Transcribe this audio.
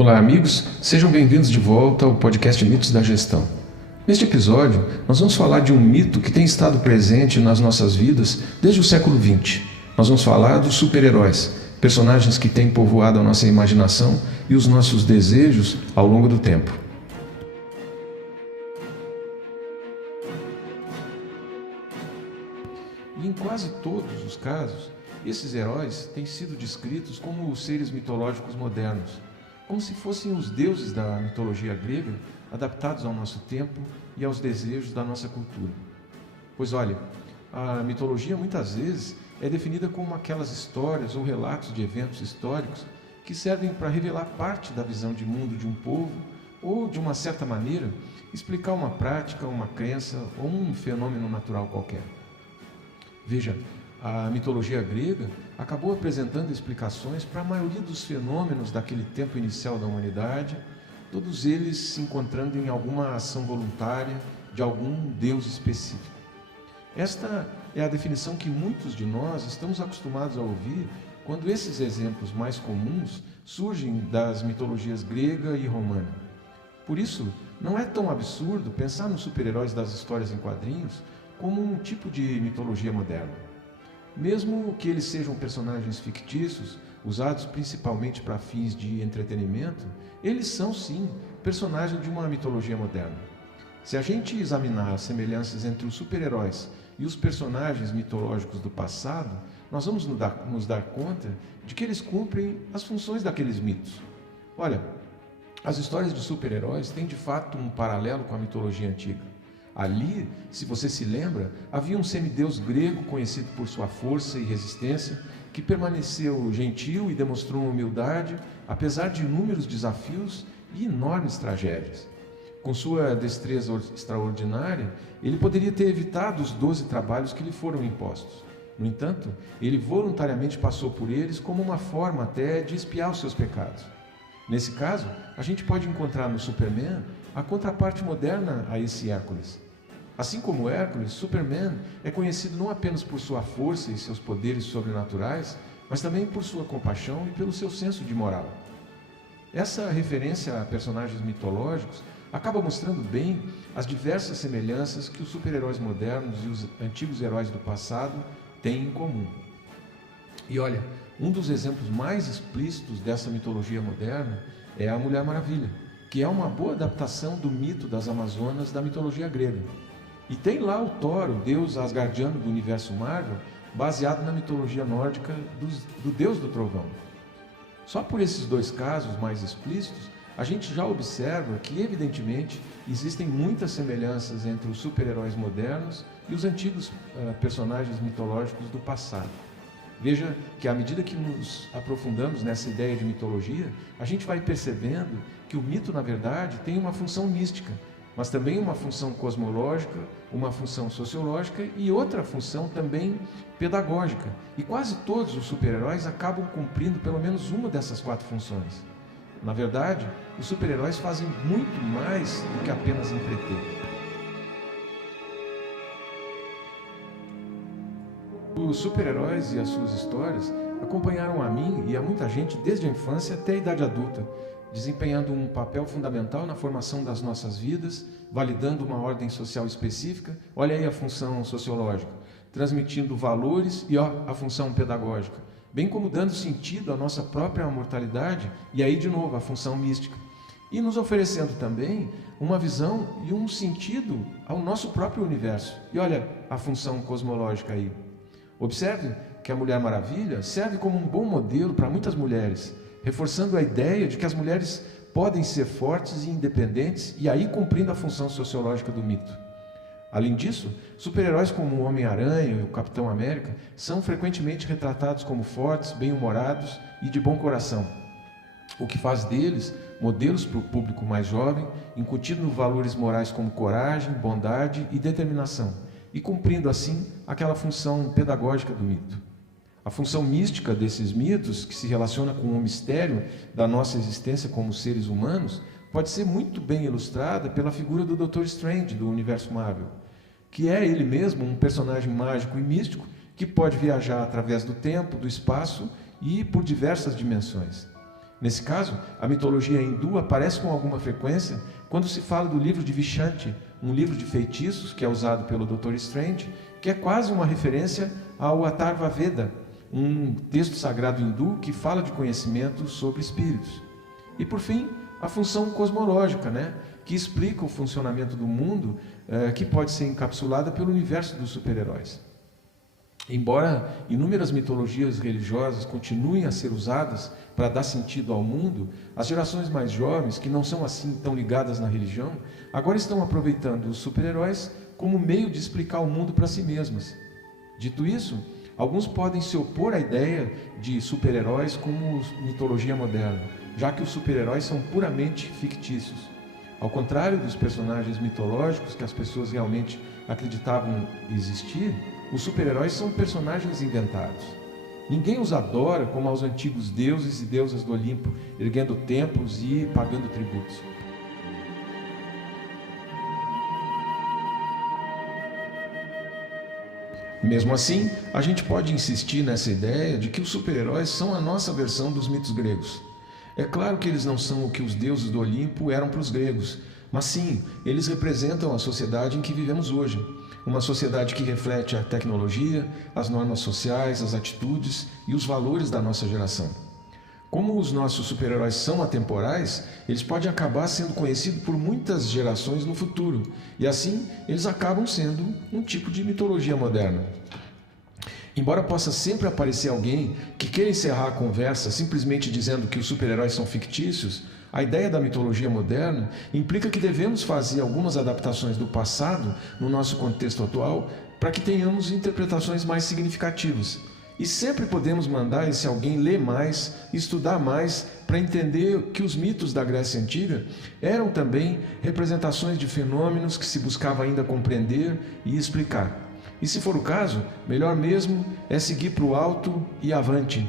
Olá, amigos, sejam bem-vindos de volta ao podcast Mitos da Gestão. Neste episódio, nós vamos falar de um mito que tem estado presente nas nossas vidas desde o século XX. Nós vamos falar dos super-heróis, personagens que têm povoado a nossa imaginação e os nossos desejos ao longo do tempo. E em quase todos os casos, esses heróis têm sido descritos como os seres mitológicos modernos, como se fossem os deuses da mitologia grega, adaptados ao nosso tempo e aos desejos da nossa cultura. Pois olha, a mitologia muitas vezes é definida como aquelas histórias ou relatos de eventos históricos que servem para revelar parte da visão de mundo de um povo ou, de uma certa maneira, explicar uma prática, uma crença ou um fenômeno natural qualquer. Veja, a mitologia grega acabou apresentando explicações para a maioria dos fenômenos daquele tempo inicial da humanidade, todos eles se encontrando em alguma ação voluntária de algum deus específico. Esta é a definição que muitos de nós estamos acostumados a ouvir quando esses exemplos mais comuns surgem das mitologias grega e romana. Por isso, não é tão absurdo pensar nos super-heróis das histórias em quadrinhos como um tipo de mitologia moderna. Mesmo que eles sejam personagens fictícios, usados principalmente para fins de entretenimento, eles são, sim, personagens de uma mitologia moderna. Se a gente examinar as semelhanças entre os super-heróis e os personagens mitológicos do passado, nós vamos nos dar conta de que eles cumprem as funções daqueles mitos. Olha, as histórias de super-heróis têm de fato um paralelo com a mitologia antiga. Ali, se você se lembra, havia um semideus grego conhecido por sua força e resistência, que permaneceu gentil e demonstrou humildade, apesar de inúmeros desafios e enormes tragédias. Com sua destreza extraordinária, ele poderia ter evitado os 12 trabalhos que lhe foram impostos. No entanto, ele voluntariamente passou por eles como uma forma até de expiar os seus pecados. Nesse caso, a gente pode encontrar no Superman a contraparte moderna a esse Hércules. Assim como Hércules, Superman é conhecido não apenas por sua força e seus poderes sobrenaturais, mas também por sua compaixão e pelo seu senso de moral. Essa referência a personagens mitológicos acaba mostrando bem as diversas semelhanças que os super-heróis modernos e os antigos heróis do passado têm em comum. E olha, um dos exemplos mais explícitos dessa mitologia moderna é a Mulher Maravilha, que é uma boa adaptação do mito das Amazonas da mitologia grega. E tem lá o Thor, o deus asgardiano do universo Marvel, baseado na mitologia nórdica do deus do trovão. Só por esses dois casos mais explícitos, a gente já observa que, evidentemente, existem muitas semelhanças entre os super-heróis modernos e os antigos personagens mitológicos do passado. Veja que, à medida que nos aprofundamos nessa ideia de mitologia, a gente vai percebendo que o mito, na verdade, tem uma função mística, mas também uma função cosmológica, uma função sociológica e outra função também pedagógica. E quase todos os super-heróis acabam cumprindo pelo menos uma dessas 4 funções. Na verdade, os super-heróis fazem muito mais do que apenas entreter. Os super-heróis e as suas histórias acompanharam a mim e a muita gente desde a infância até a idade adulta, desempenhando um papel fundamental na formação das nossas vidas, validando uma ordem social específica, olha aí a função sociológica, transmitindo valores e a função pedagógica, bem como dando sentido à nossa própria mortalidade e aí de novo a função mística, e nos oferecendo também uma visão e um sentido ao nosso próprio universo, e olha a função cosmológica aí. Observe que a Mulher Maravilha serve como um bom modelo para muitas mulheres, reforçando a ideia de que as mulheres podem ser fortes e independentes e aí cumprindo a função sociológica do mito. Além disso, super-heróis como o Homem-Aranha e o Capitão América são frequentemente retratados como fortes, bem-humorados e de bom coração, o que faz deles modelos para o público mais jovem, incutindo valores morais como coragem, bondade e determinação, e cumprindo assim aquela função pedagógica do mito. A função mística desses mitos, que se relaciona com o mistério da nossa existência como seres humanos, pode ser muito bem ilustrada pela figura do Dr. Strange do universo Marvel, que é ele mesmo um personagem mágico e místico que pode viajar através do tempo, do espaço e por diversas dimensões. Nesse caso, a mitologia hindu aparece com alguma frequência quando se fala do livro de Vishanti, um livro de feitiços que é usado pelo Dr. Strange, que é quase uma referência ao Atharva Veda, um texto sagrado hindu que fala de conhecimento sobre espíritos. E por fim, a função cosmológica, que explica o funcionamento do mundo, que pode ser encapsulada pelo universo dos super-heróis. Embora inúmeras mitologias religiosas continuem a ser usadas para dar sentido ao mundo, as gerações mais jovens, que não são assim tão ligadas na religião, agora estão aproveitando os super-heróis como meio de explicar o mundo para si mesmas. Dito isso, alguns podem se opor à ideia de super-heróis como mitologia moderna, já que os super-heróis são puramente fictícios. Ao contrário dos personagens mitológicos que as pessoas realmente acreditavam existir, os super-heróis são personagens inventados. Ninguém os adora como aos antigos deuses e deusas do Olimpo, erguendo templos e pagando tributos. Mesmo assim, a gente pode insistir nessa ideia de que os super-heróis são a nossa versão dos mitos gregos. É claro que eles não são o que os deuses do Olimpo eram para os gregos, mas sim, eles representam a sociedade em que vivemos hoje. Uma sociedade que reflete a tecnologia, as normas sociais, as atitudes e os valores da nossa geração. Como os nossos super-heróis são atemporais, eles podem acabar sendo conhecidos por muitas gerações no futuro, e assim eles acabam sendo um tipo de mitologia moderna. Embora possa sempre aparecer alguém que queira encerrar a conversa simplesmente dizendo que os super-heróis são fictícios, a ideia da mitologia moderna implica que devemos fazer algumas adaptações do passado no nosso contexto atual para que tenhamos interpretações mais significativas. E sempre podemos mandar esse alguém ler mais, estudar mais, para entender que os mitos da Grécia Antiga eram também representações de fenômenos que se buscava ainda compreender e explicar. E se for o caso, melhor mesmo é seguir para o alto e avante.